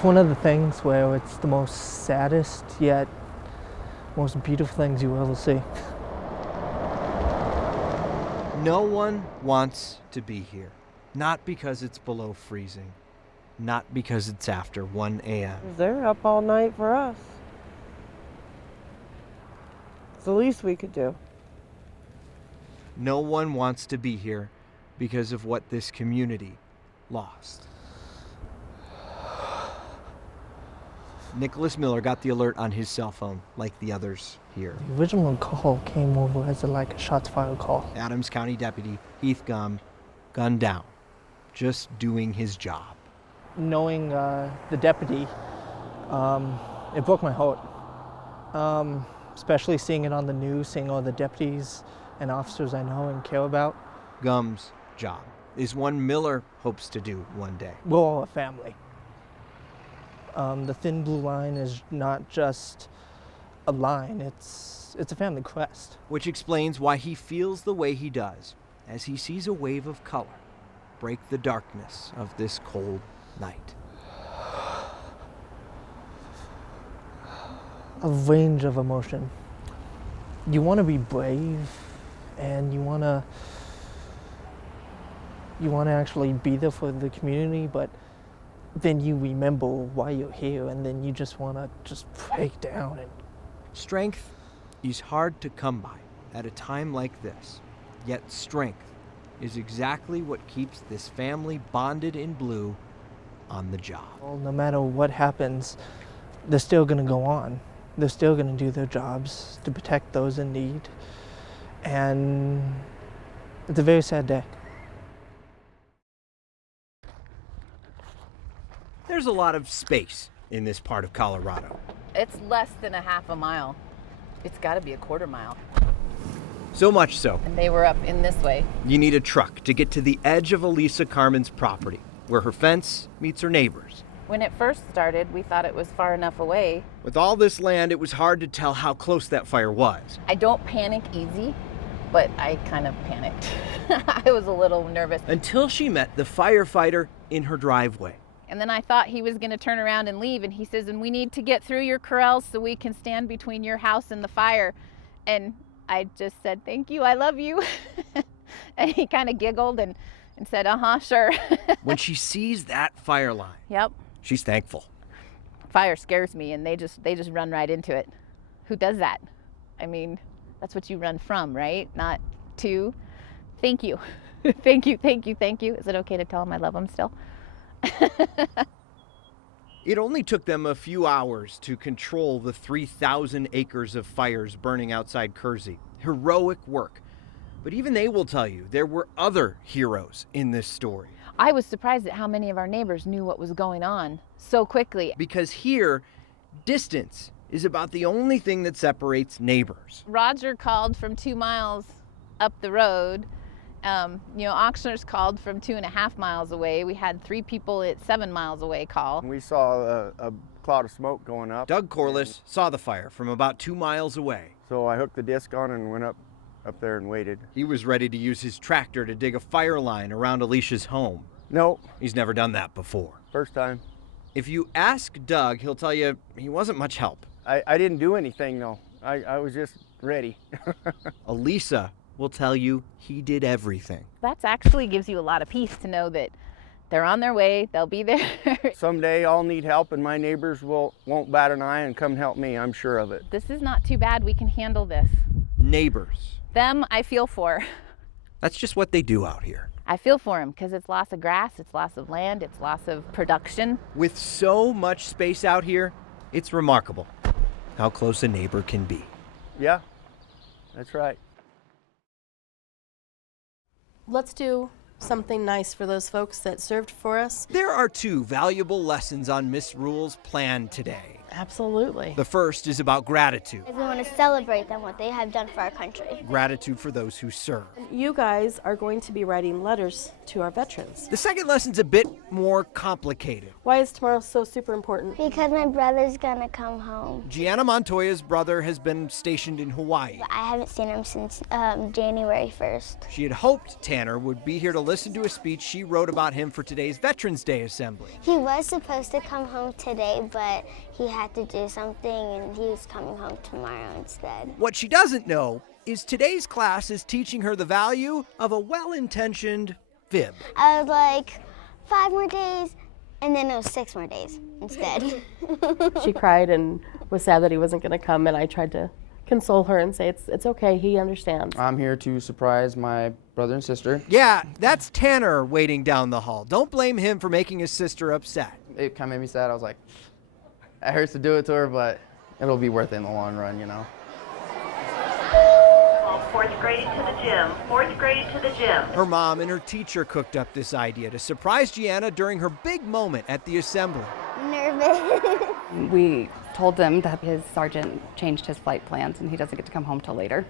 It's one of the things where it's the most saddest yet most beautiful things you will ever see. No one wants to be here. Not because it's below freezing. Not because it's after 1 a.m. They're up all night for us. It's the least we could do. No one wants to be here because of what this community lost. Nicholas Miller got the alert on his cell phone, like the others here. The original call came over as a shots fired call. Adams County Deputy Heath Gum, gunned down, just doing his job. Knowing the deputy, it broke my heart. Especially seeing it on the news, seeing all the deputies and officers I know and care about. Gum's job is one Miller hopes to do one day. We're all a family. The thin blue line is not just a line, it's a family crest. Which explains why he feels the way he does as he sees a wave of color break the darkness of this cold night. A range of emotion. You want to be brave, and you want to actually be there for the community, but then you remember why you're here, and then you just want to just break down. And strength is hard to come by at a time like this, yet strength is exactly what keeps this family bonded in blue on the job. Well, no matter what happens, they're still going to go on. They're still going to do their jobs to protect those in need. And it's a very sad day. There's a lot of space in this part of Colorado. It's less than a half a mile. It's got to be a quarter mile. So much so. And they were up in this way. You need a truck to get to the edge of Elisa Carmen's property, where her fence meets her neighbor's. When it first started, we thought it was far enough away. With all this land, it was hard to tell how close that fire was. I don't panic easy, but I kind of panicked. I was a little nervous. Until she met the firefighter in her driveway. And then I thought he was going to turn around and leave, and he says, and we need to get through your corrals so we can stand between your house and the fire. And I just said, thank you, I love you. And he kind of giggled and said, sure. When she sees that fire line, yep, she's thankful. Fire scares me, and they just run right into it. Who does that? I mean, that's what you run from, right? Not to. Thank you. Thank you, thank you, thank you. Is it okay to tell him I love him still? It only took them a few hours to control the 3,000 acres of fires burning outside Kersey. Heroic work. But even they will tell you there were other heroes in this story. I was surprised at how many of our neighbors knew what was going on so quickly. Because here, distance is about the only thing that separates neighbors. Roger called from 2 miles up the road. Auctioneers called from 2.5 miles away. We had 3 people at 7 miles away call. We saw a cloud of smoke going up. Doug Corliss saw the fire from about 2 miles away. So I hooked the disc on and went up there and waited. He was ready to use his tractor to dig a fire line around Alicia's home. Nope. He's never done that before. First time. If you ask Doug, he'll tell you he wasn't much help. I didn't do anything, though. I was just ready. Elisa will tell you he did everything. That actually gives you a lot of peace to know that they're on their way, they'll be there. Someday I'll need help and my neighbors won't bat an eye and come help me, I'm sure of it. This is not too bad, we can handle this. Neighbors. Them I feel for. That's just what they do out here. I feel for them because it's loss of grass, it's loss of land, it's loss of production. With so much space out here, it's remarkable how close a neighbor can be. Yeah, that's right. Let's do something nice for those folks that served for us. There are 2 valuable lessons on Miss Rule's plan today. Absolutely. The first is about gratitude. We want to celebrate them, what they have done for our country. Gratitude for those who serve. You guys are going to be writing letters to our veterans. The second lesson's a bit more complicated. Why is tomorrow so super important? Because my brother's gonna come home. Gianna Montoya's brother has been stationed in Hawaii. But I haven't seen him since January 1st. She had hoped Tanner would be here to listen to a speech she wrote about him for today's Veterans Day assembly. He was supposed to come home today, but he had to do something and he was coming home tomorrow instead. What she doesn't know is today's class is teaching her the value of a well-intentioned fib. I was like, 5 more days, and then it was 6 more days instead. She cried and was sad that he wasn't going to come, and I tried to console her and say it's okay, he understands. I'm here to surprise my brother and sister. Yeah, that's Tanner waiting down the hall. Don't blame him for making his sister upset. It kind of made me sad. I was like, it hurts to do it to her, but it'll be worth it in the long run, you know. Fourth grade to the gym. Fourth grade to the gym. Her mom and her teacher cooked up this idea to surprise Gianna during her big moment at the assembly. Nervous. We told them that his sergeant changed his flight plans and he doesn't get to come home till later.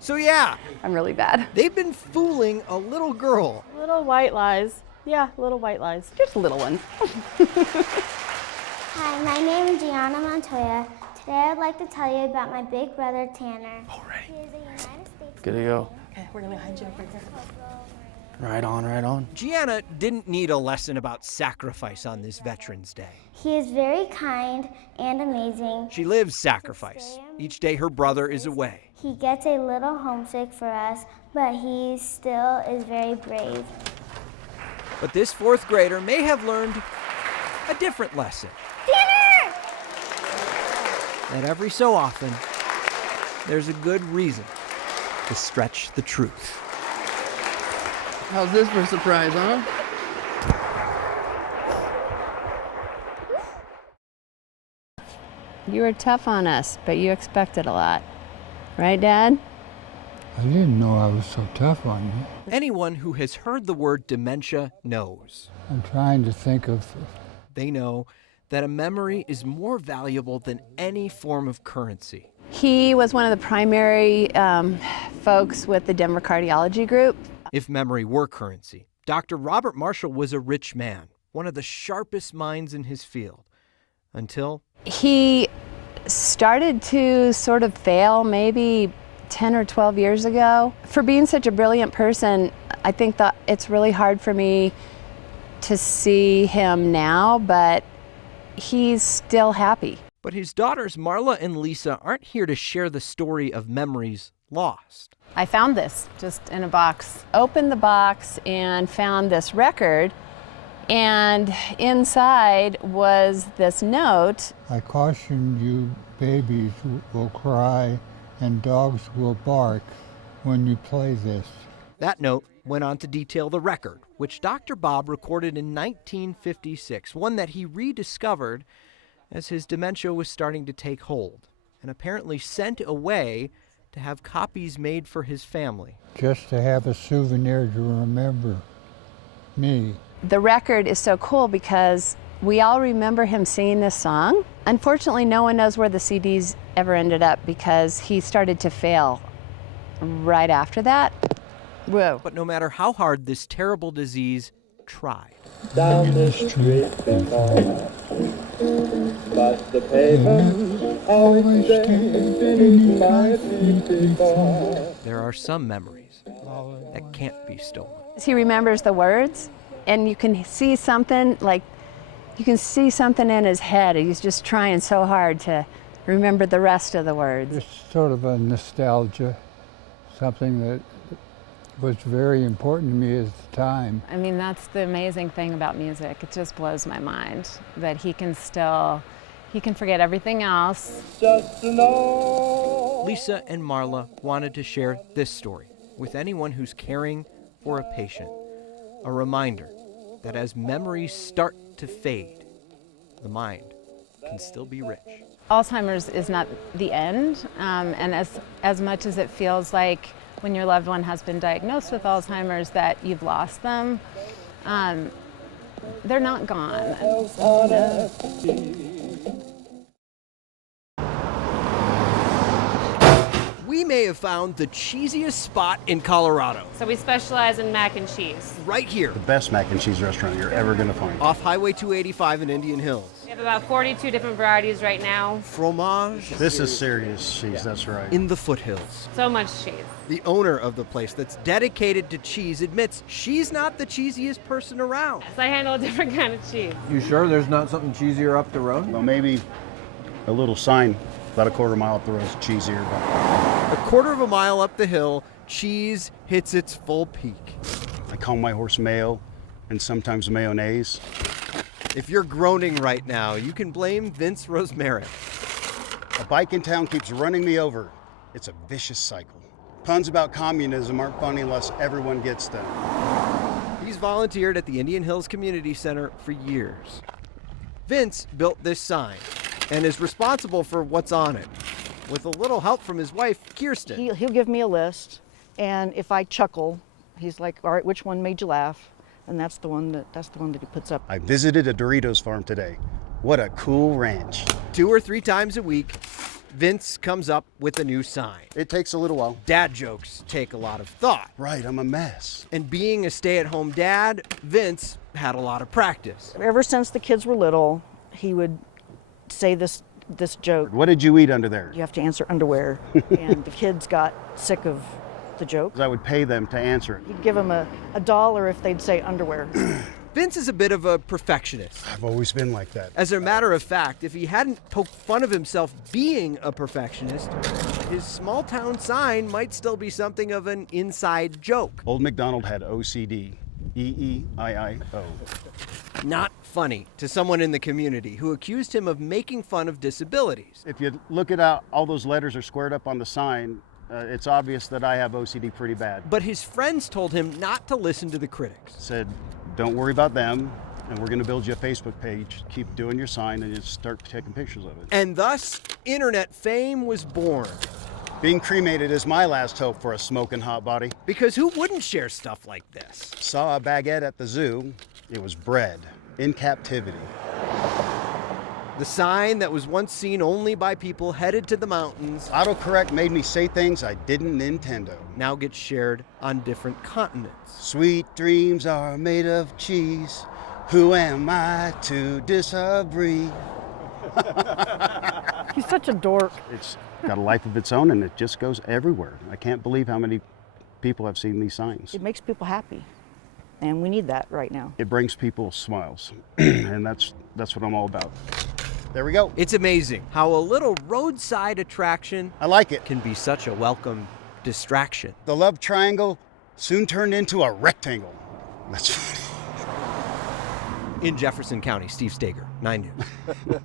So yeah, I'm really bad. they've been fooling a little girl. Little white lies. Yeah, little white lies. Just little ones. Hi, my name is Gianna Montoya. Today I'd like to tell you about my big brother, Tanner. All right. He is a United States. Good to go. Okay, we're going to hide you over here. Right on, right on. Gianna didn't need a lesson about sacrifice on this Veterans Day. He is very kind and amazing. She lives sacrifice. Each day her brother is away. He gets a little homesick for us, but he still is very brave. But this fourth grader may have learned a different lesson. Tanner! That every so often, there's a good reason to stretch the truth. How's this for a surprise, huh? You were tough on us, but you expected a lot. Right, Dad? I didn't know I was so tough on you. Anyone who has heard the word dementia knows. I'm trying to think of... They know that a memory is more valuable than any form of currency. He was one of the primary folks with the Denver Cardiology Group. If memory were currency, Dr. Robert Marshall was a rich man, one of the sharpest minds in his field, until He started to sort of fail maybe 10 or 12 years ago. For being such a brilliant person, I think that it's really hard for me to see him now, but he's still happy. But his daughters Marla and Lisa aren't here to share the story of memories lost. I found this just in a box. Opened the box and found this record, and inside was this note. I caution you, babies will cry and dogs will bark when you play this. That note went on to detail the record, which Dr. Bob recorded in 1956, one that he rediscovered as his dementia was starting to take hold, and apparently sent away to have copies made for his family. Just to have a souvenir to remember me. The record is so cool because we all remember him singing this song. Unfortunately, no one knows where the CDs ever ended up because he started to fail right after that. Whoa. But no matter how hard this terrible disease tried. Down the street they fall, but the pavement always stays beneath my feet before. There are some memories that can't be stolen. He remembers the words, and you can see something in his head. He's just trying so hard to remember the rest of the words. It's sort of a nostalgia, something that was very important to me at the time. I mean, that's the amazing thing about music. It just blows my mind that he can forget everything else. Lisa and Marla wanted to share this story with anyone who's caring for a patient. A reminder that as memories start to fade, the mind can still be rich. Alzheimer's is not the end, and as much as it feels like when your loved one has been diagnosed with Alzheimer's that you've lost them, they're not gone. we may have found the cheesiest spot in Colorado. So we specialize in mac and cheese. Right here. The best mac and cheese restaurant you're ever going to find. Off Highway 285 in Indian Hills. We have about 42 different varieties right now. Fromage. This is serious cheese, that's right. In the foothills. So much cheese. The owner of the place that's dedicated to cheese admits she's not the cheesiest person around. So I handle a different kind of cheese. You sure there's not something cheesier up the road? Well, maybe a little sign about a quarter mile up the road is cheesier. But a quarter of a mile up the hill, cheese hits its full peak. I call my horse Mayo and sometimes mayonnaise. If you're groaning right now, you can blame Vince Rosemary. A bike in town keeps running me over. It's a vicious cycle. Puns about communism aren't funny unless everyone gets them. He's volunteered at the Indian Hills Community Center for years. Vince built this sign and is responsible for what's on it, with a little help from his wife, Kirsten. He'll give me a list, and if I chuckle, he's like, all right, which one made you laugh? And that's the one that he puts up. I visited a Doritos farm today. What a cool ranch. 2 or 3 times a week, Vince comes up with a new sign. It takes a little while. Dad jokes take a lot of thought. Right, I'm a mess. And being a stay-at-home dad, Vince had a lot of practice. Ever since the kids were little, he would say this joke. What did you eat under there? You have to answer underwear. And the kids got sick of the joke. I would pay them to answer it. You'd give them a dollar if they'd say underwear. Vince is a bit of a perfectionist. I've always been like that. As a matter of fact, if he hadn't poked fun of himself being a perfectionist, his small town sign might still be something of an inside joke. Old MacDonald had OCD. E-E-I-I-O. Not funny to someone in the community who accused him of making fun of disabilities. If you look at how all those letters are squared up on the sign, it's obvious that I have OCD pretty bad. But his friends told him not to listen to the critics. Said, don't worry about them, and we're going to build you a Facebook page. Keep doing your sign and just start taking pictures of it. And thus, internet fame was born. Being cremated is my last hope for a smoking hot body. Because who wouldn't share stuff like this? Saw a baguette at the zoo. It was bred in captivity. The sign that was once seen only by people headed to the mountains. Autocorrect made me say things I didn't intend. Now gets shared on different continents. Sweet dreams are made of cheese. Who am I to disagree? He's such a dork. It's got a life of its own and it just goes everywhere. I can't believe how many people have seen these signs. It makes people happy. And we need that right now. It brings people smiles. And that's what I'm all about. There we go. It's amazing how a little roadside attraction, I like it, can be such a welcome distraction. The love triangle soon turned into a rectangle. That's funny. In Jefferson County, Steve Staeger, 9 News.